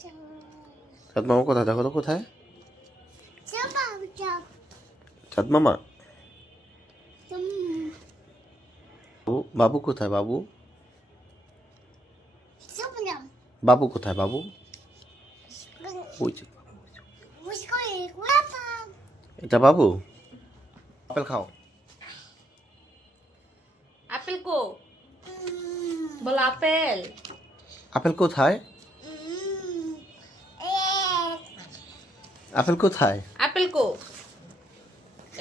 চাঁদ মামা কোথায়? দেখো তো কোথায় চাঁদ মামা। বাবু, বাবু কোথায়? বাবু, বাবু কোথায়? বাবু ওই যে, এটা বাবু। আপেল খাও। আপেল কো? বলো আপেল। আপেল কোথায়? আপেল কোথায়? আপেল কো?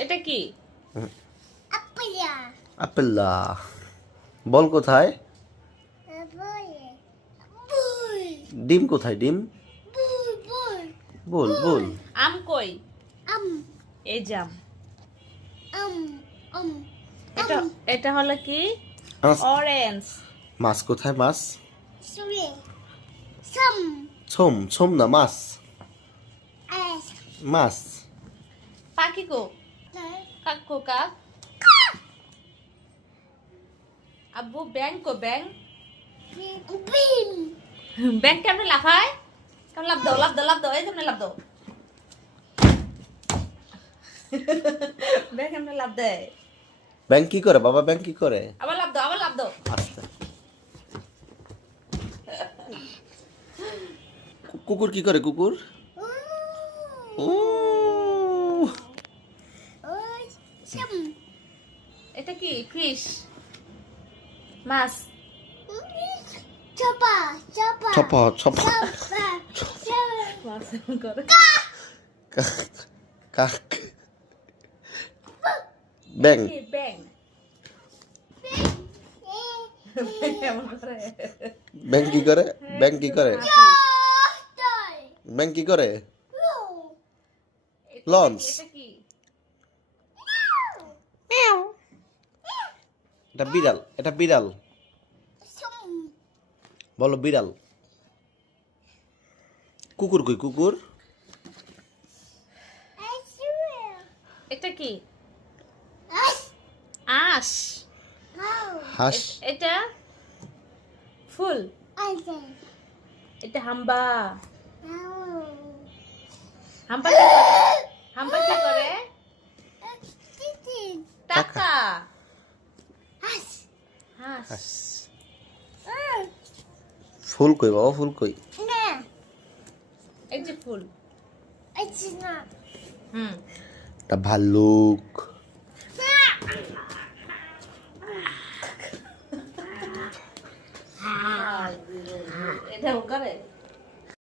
এটা কি? আপেল বল কোথায়? ডিম কোথায়? ডিম বল বল। আম কই? এই জাম। এটা এটা হলো কি? অরেঞ্জ। মাছ কোথায়? মাছ ছোম ছোম না, মাছ মাছ। পাখি কো? কাক কো? কাক। আব্বু ব্যাং কো? ব্যাং। ব্যাং কেমনে লাফায়? কেমন লাফ দাও, লাফ দাও, লাফ দাও, এই কেমনে লাফ দাও। ব্যাং কেমনে লাফ দেয়? ব্যাংক কি করে বাবা? ব্যাংক কি করে? আবার লাফ দাও, আবার লাফ দাও। আস্তে। কুকুর কি করে? কুকুর ও, এটা কি? ফিশ, মাছ। ছপা ছপা মাছ এমন করে। কাক ব্যাং কি ব্যাং? ব্যাং এমন করে। ব্যাং কি করে? ব্যাং কি করে? ব্যাং কি করে? লঞ্চ। এটা কি? এটা বিড়াল। এটা বিড়াল। বলো বিড়াল। কুকুর কই? কুকুর এটা কি? আশ। হাঁস। এটা ফুল। এটা হাম্বা। হাম্বা কি করে? হাম্বা কি করে? টাকা। হাঁস। হাঁস। ফুল কই বাবা? ফুল কই? এই যে ফুল। এটা ভাল্লুক। এটা করে।